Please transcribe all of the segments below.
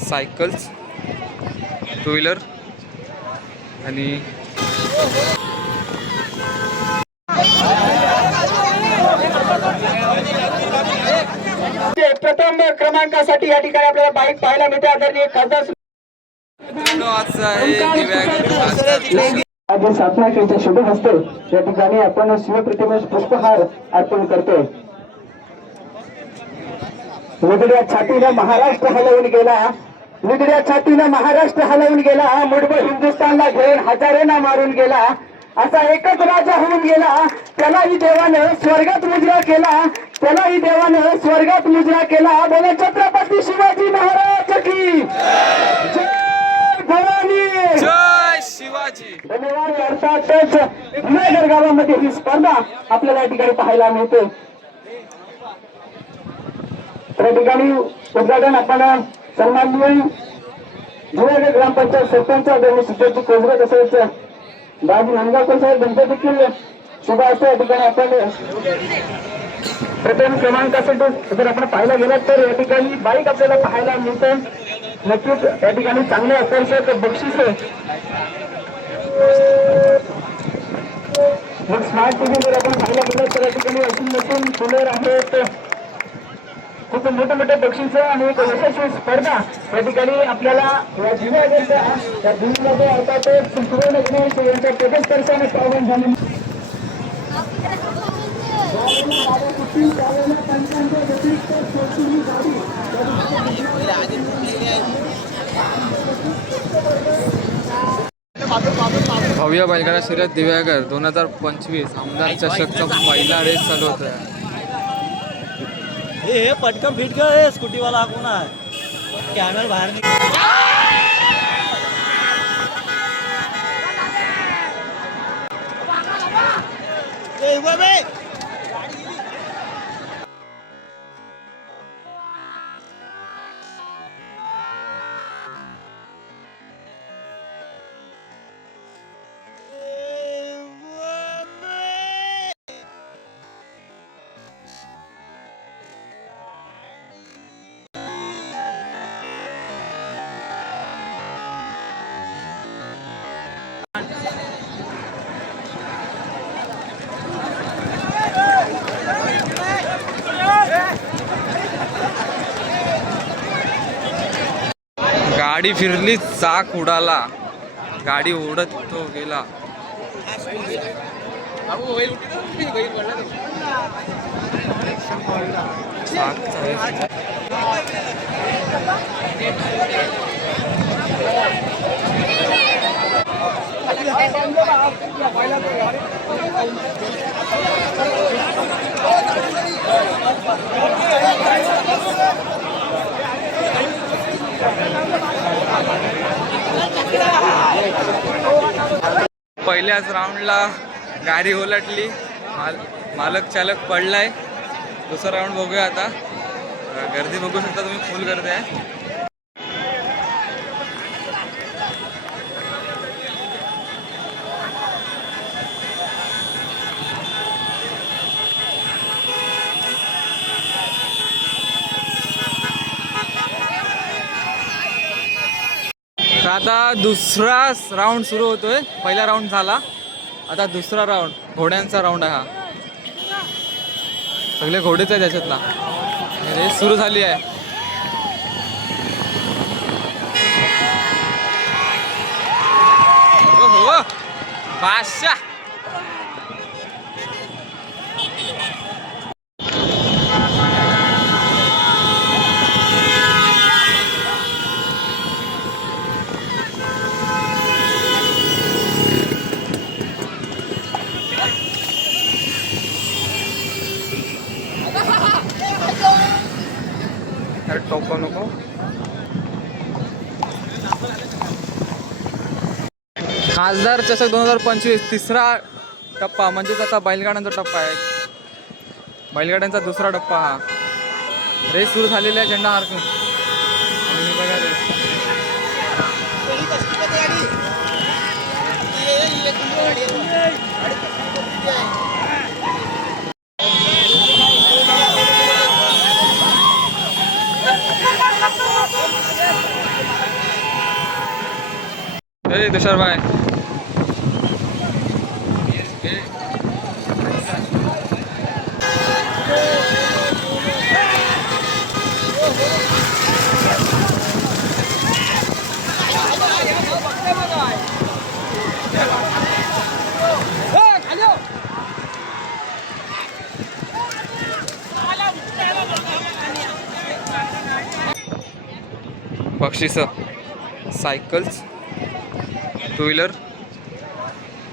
Cycles two wheeler आणि प्रथम क्रमांकासाठी या ठिकाणी आपल्याला बाईक पाहायला मिळते. आदरणीय खासदार आज साधना शुभ हस्ते या ठिकाणी आपण शिवप्रतिमेस पुष्पहार अर्पण करतोय. निगड्या छातीनं महाराष्ट्र हलवून गेला. निगड्या छातीनं महाराष्ट्र हलवून गेला. मुठभर हिंदुस्थानला घेऊन हजारोना मारून गेला. असा एकच राजा होऊन गेला. त्यालाही देवानं स्वर्गात मुजरा केला. त्यालाही देवानं स्वर्गात मुजरा केला. बोला छत्रपती शिवाजी महाराज की जय. भवानी. जय शिवाजी. धन्यवाद. अर्थातच जुनागड गावामध्ये ही स्पर्धा आपल्याला या ठिकाणी पाहायला मिळते. त्या ठिकाणी उद्घाटन आपण सन्माननीय जुनागड ग्रामपंचायत सरपंच आदरणीय सिद्धेजी कोजरे तसेच दाजी नांदगावकर साहेब यांच्या देखील शुभ असते या ठिकाणी आपण प्रथम क्रमांकासाठी जर आपण पाहायला गेलात तर या ठिकाणी बाईक आपल्याला पाहायला मिळते. नक्कीच या ठिकाणी चांगले आकर्षक बक्षीस मग स्मार्ट टीव्ही जर आपण पाहायला गेलं तर या ठिकाणी अजून नसून कूलर आहेत. खूप मोठे मोठे बक्षीस आणि एक यशस्वी स्पर्धा या ठिकाणी आपल्याला या दिव्याच्या या दिव्यामध्ये अर्थातच सुवर्ण गणेश यांच्या प्रवेशदर्शनाने पावन झाले. भव्य बैलगाडा शर्यत दिव्यागर दोन हजार पंचवीस आमदार चषकचा पहिला रेस चालू होता हे पटकन फिट कर हे स्कूटीवाला हा कोण आहे कॅमेरा बाहेर निघ ए, wait, wait. गाडी फिरली चाक उडाला. गाडी उडत तो गेला चाकचा पहिल्याच राऊंडला गाडी उलटली माल मालक चालक पडलाय. दुसरा राऊंड बघूया आता. गर्दी बघू शकता तुम्ही फुल गर्दी आहे. आता दुसरा राऊंड सुरू होतोय. पहिला राऊंड झाला. आता दुसरा राऊंड घोड्यांचा राऊंड आहे हा. सगळे घोडेच आहे त्याच्यातला रेस सुरू झाली आहे. हो हो. बादशाह. खासदार चषक दोन हजार पंचवीस तिसरा टप्पा म्हणजेच आता बैलगाड्यांचा टप्पा आहे. बैलगाड्यांचा दुसरा टप्पा हा. रेस सुरू झालेली आहे झेंडा हरकून. बघा रेस बक्षिस सायकल्स टू व्हीलर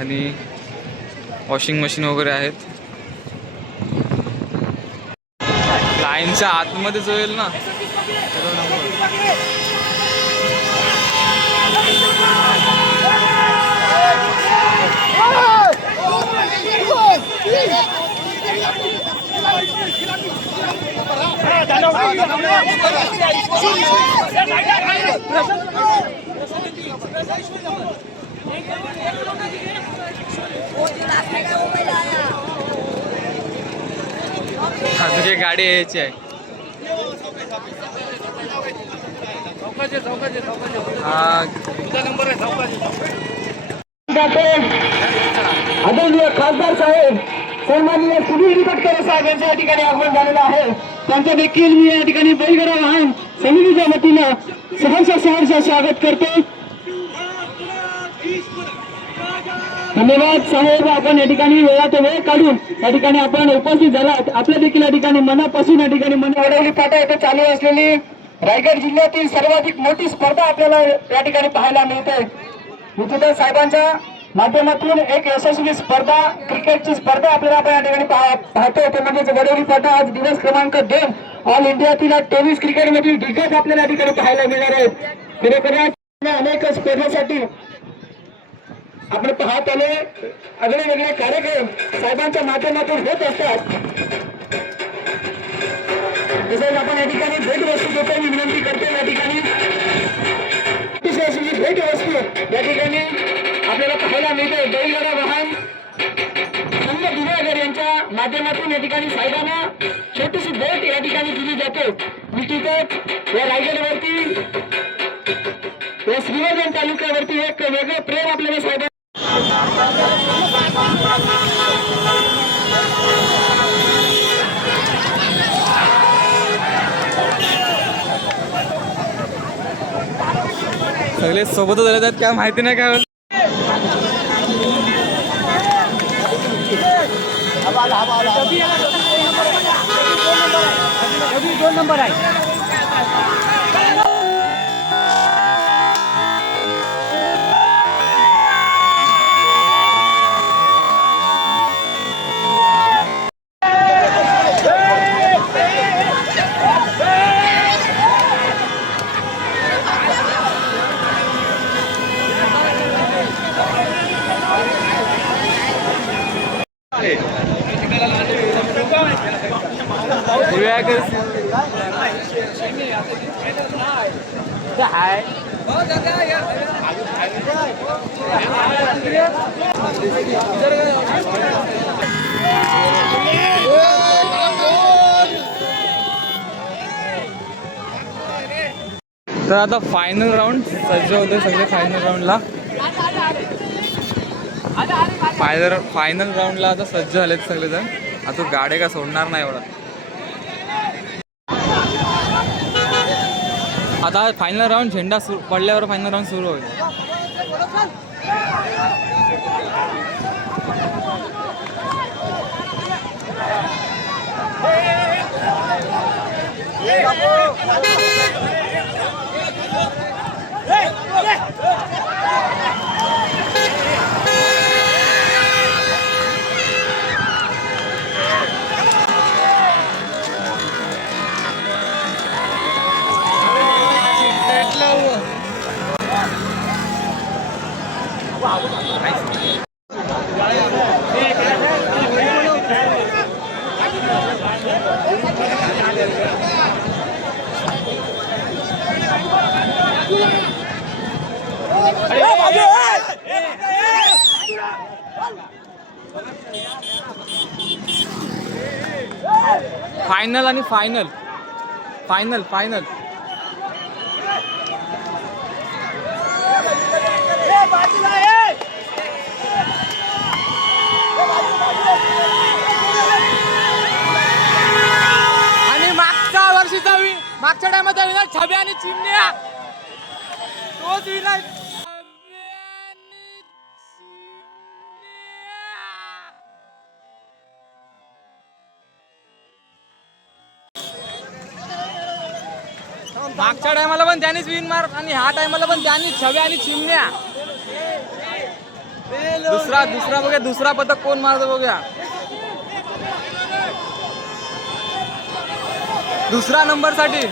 आणि वॉशिंग मशीन वगैरे आहेत. लाईनच्या आतमध्ये जो येईल ना तुझी गाडी यायची आहे. आदरणीय खासदार साहेब सन्माननीय सुनील निकटकर साहेब यांच्या या ठिकाणी आगमन झालेलं आहे. त्यांचं देखील मी या ठिकाणी बैलगाडा वाहन समितीच्या वतीनं सहर्ष सहर्ष स्वागत करतो. धन्यवाद साहेब आपण या ठिकाणी वेळात वेळ काढून या ठिकाणी आपण उपस्थित झालात आपल्या देखील या ठिकाणी मनापासून या ठिकाणी मन वडवली पाटा येथे चालू असलेली रायगड जिल्ह्यातील सर्वाधिक मोठी स्पर्धा आपल्याला या ठिकाणी पाहायला मिळते. नितीन साहेबांच्या माध्यमातून एक यशस्वी स्पर्धा क्रिकेटची स्पर्धा आपल्याला आपण या ठिकाणी पाहतो ते म्हणजे वडवली पाटा आज दिवस क्रमांक दोन. ऑल इंडियातील टेनिस क्रिकेटमधील दिग्गज आपल्याला या ठिकाणी पाहायला मिळणार आहेत. खरोखरच अनेक स्पर्धेसाठी आपण पाहत आलो वेगळे कार्यक्रम साहेबांच्या माध्यमातून होत असतात. माध्यमातून या ठिकाणी साहेबांना छोटीशी भेट या ठिकाणी दिली जाते. निश्चितच या रायगडवरती या श्रीवर्धन तालुक्यावरती एक वेगळं प्रेम आपल्याला साहेब सगळे सोबतच आले आहेत काय माहिती नाही काय दोन नंबर आहे तर आता फायनल राऊंड सज्ज होते सगळे फायनल राऊंडला फायनल फायनल राऊंडला आता सज्ज झालेत सगळेजण आता गाडे का सोडणार नाही एवढा आता फायनल राऊंड झेंडा सुरू पडल्यावर फायनल राऊंड सुरू होईल Wow, फायनल आणि फायनल फायनल फायनल आणि मागच्या वर्षीचा मागच्या टायमाचा विनर आणि चिमण्या. तोच विनर मागच्या टायमाला पण त्यांनीच विन मार आणि ह्या टायमाला पण त्यांनीच छव्या आणि चिमण्या. दुसरा दुसरा बघा दुसरा पथक कोण मारतो बघूया. दुसरा नंबरसाठी.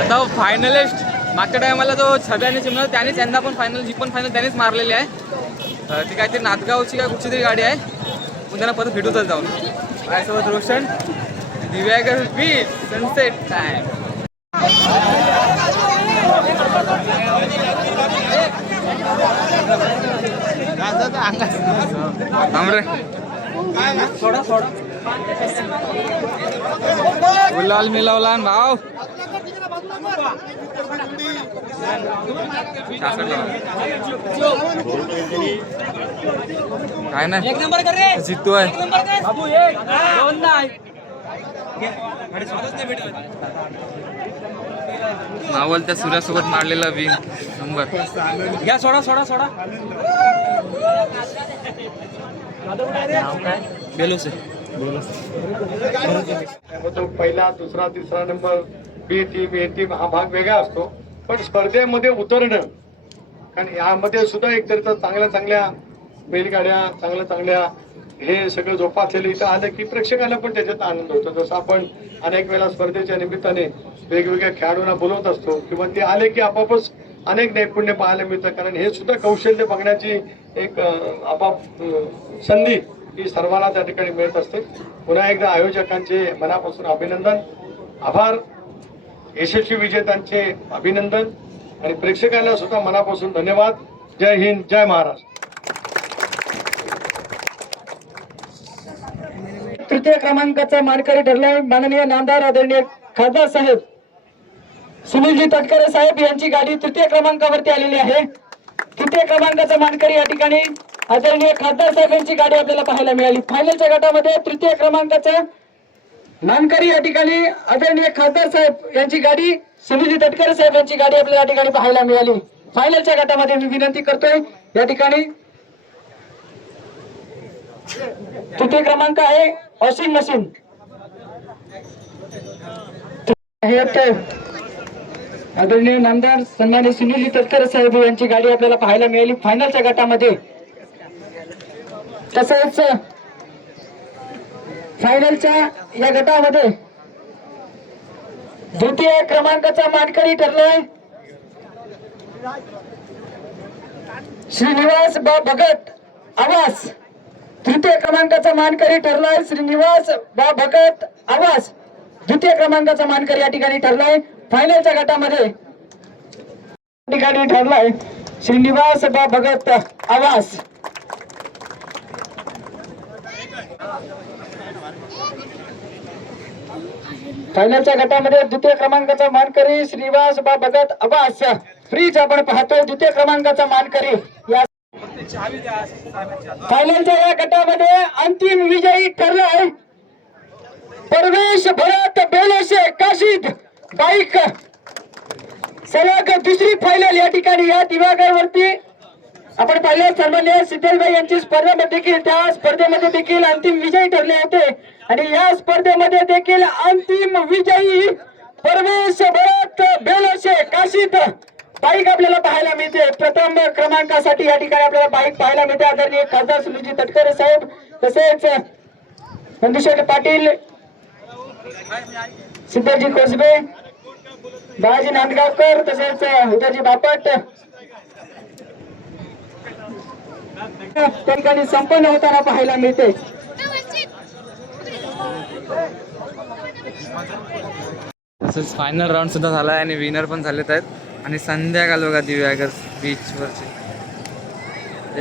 आता फायनलिस्ट मागच्या टायमाला जो छब्याने चिमला त्यानेच यंदा पण फायनल जी पण फायनल त्यानेच मारलेली आहे. ती काहीतरी नादगावची काय कुठची तरी गाडी आहे. मग त्यांना परत भेटूतच जाऊन. माझ्यासोबत Roshan Diveagar beach sunset time थांब रे. गुलाल मिळवला भाव. काय नाही. एक नंबर कर रे. जितू आहे. बाबू एक. दोन नाही. नावल त्या सूर्यासोबत मारलेला विंग नंबर. घ्या सोडा सोडा सोडा. बेलोसे. तो पहिला दुसरा तिसरा number B team A team हा भाग वेगळा असतो. पण स्पर्धेमध्ये उतरणं कारण यामध्ये सुद्धा एक तर चांगल्या चांगल्या बैलगाड्या चांगल्या चांगल्या हे सगळं जोपासलेलं इथं आलं की प्रेक्षकांना पण त्याच्यात आनंद होतो. जसं आपण अनेक वेळा स्पर्धेच्या निमित्ताने वेगवेगळ्या खेळाडूंना बोलवत असतो किंवा ते आले की आपापच अनेक नैपुण्य पाहायला मिळतं. कारण हे सुद्धा कौशल्य बघण्याची एक आपाप संधी ही सर्वांना त्या ठिकाणी मिळत असते. पुन्हा एकदा आयोजकांचे मनापासून अभिनंदन. आभार. यशस्वी विजेत्यांचे अभिनंदन. आणि प्रेक्षकांना सुद्धा मनापासून धन्यवाद. जय हिंद जय महाराष्ट्र. तृतीय क्रमांकाचा मानकरी ठरलाय माननीय नामदार आदरणीय खासदार साहेब. सुनीलजी तटकरे साहेब यांची गाडी तृतीय क्रमांकावरती आलेली आहे. तृतीय क्रमांकाचा मानकरी या ठिकाणी आदरणीय खासदार साहेब यांची गाडी आपल्याला पाहायला मिळाली. फायनलच्या गटामध्ये तृतीय क्रमांकाचा नानकरी या ठिकाणी आदरणीय खासदार साहेब यांची गाडी सुनीलजी तटकरे साहेब यांची गाडी आपल्याला या ठिकाणी पाहायला मिळाली. फायनलच्या गटामध्ये मी विनंती करतोय या ठिकाणी तृतीय क्रमांक आहे वॉशिंग मशीन. आदरणीय नामदार सन्मान्य सुनील तटकरे साहेब यांची गाडी आपल्याला पाहायला मिळाली. फायनलच्या गटामध्ये तसंच फायनलच्या या गटामध्ये द्वितीय क्रमांकाचा मानकरी ठरलाय श्रीनिवास बा भगत आवास. तृतीय क्रमांकाचा मानकरी ठरलाय श्रीनिवास बा भगत आवास. द्वितीय क्रमांकाचा मानकरी या ठिकाणी ठरलाय. फायनलच्या गटामध्ये या ठिकाणी ठरलाय श्रीनिवास बा भगत आवास. फायनलच्या गटामध्ये द्वितीय क्रमांकाचा मानकरी श्रीवास बा भगत अबास फ्रीज आपण पाहतोय द्वितीय क्रमांकाचा मानकरी या फायनलच्या या गटामध्ये अंतिम विजयी ठरलाय. परवेश भरत बेलेशे काशीद बाईक. सलग दुसरी फायनल या ठिकाणी या दिवागर वरती आपण पाहिलं सन्मान्य सिद्धलभाई यांची स्पर्धेमध्ये देखील त्या स्पर्धेमध्ये देखील अंतिम विजयी ठरले होते. आणि या स्पर्धेमध्ये देखील अंतिम विजयी परवेश भरत बेलोशे काशीत बाईक आपल्याला पाहायला मिळते. प्रथम क्रमांकासाठी या ठिकाणी आपल्याला बाईक पाहायला मिळते. आदरणीय खासदार सुनीलजी तटकरे साहेब तसेच नंदुशेठ पाटील सिद्धजी कोसबे बाळाजी नांदगावकर तसेच उदयजी बापट त्या ठिकाणी संपन्न होताना पाहायला मिळते. तसंच फायनल राऊंड सुद्धा झाला आहे आणि विनर पण झालेत आहेत. आणि संध्याकाळ बघा दिव्यागर बीचवरची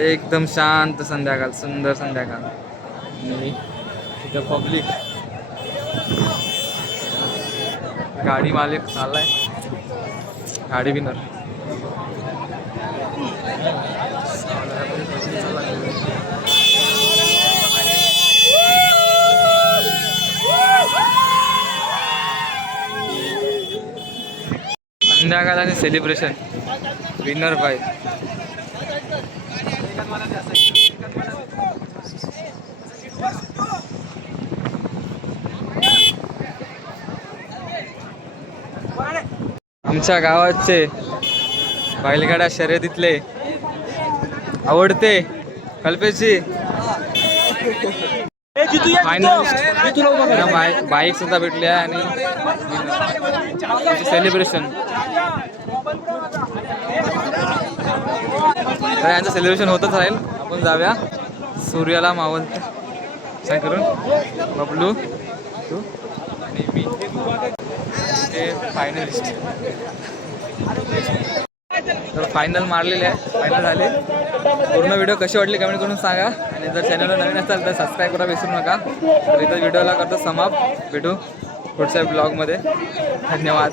एकदम शांत संध्याकाळ सुंदर संध्याकाळ. आणि पब्लिक गाडी मालिक चाललाय. गाडी विनर संध्याकाळ आणि सेलिब्रेशन विनर बाय आमच्या गावाचे बैलगाडा शर्यतीतले आवडते. फायनल बाईक बाईक सुद्धा भेटली आहे आणि सेलिब्रेशन तर यांचं सेलिब्रेशन होतच राहील. आपण जाऊया. सूर्याला मावंत. काय करून? बबलू. तू आणि मी. ते फायनलिस्ट तर फायनल मारलेले आहे. फायनल झाले. पूर्ण व्हिडिओ कशी वाटली कमेंट करून सांगा. आणि जर चॅनलला नवीन असाल तर सबस्क्राईब करा विसरू नका. तर इथं व्हिडिओला करतो समाप्त. भेटू पुढच्या ब्लॉगमध्ये धन्यवाद.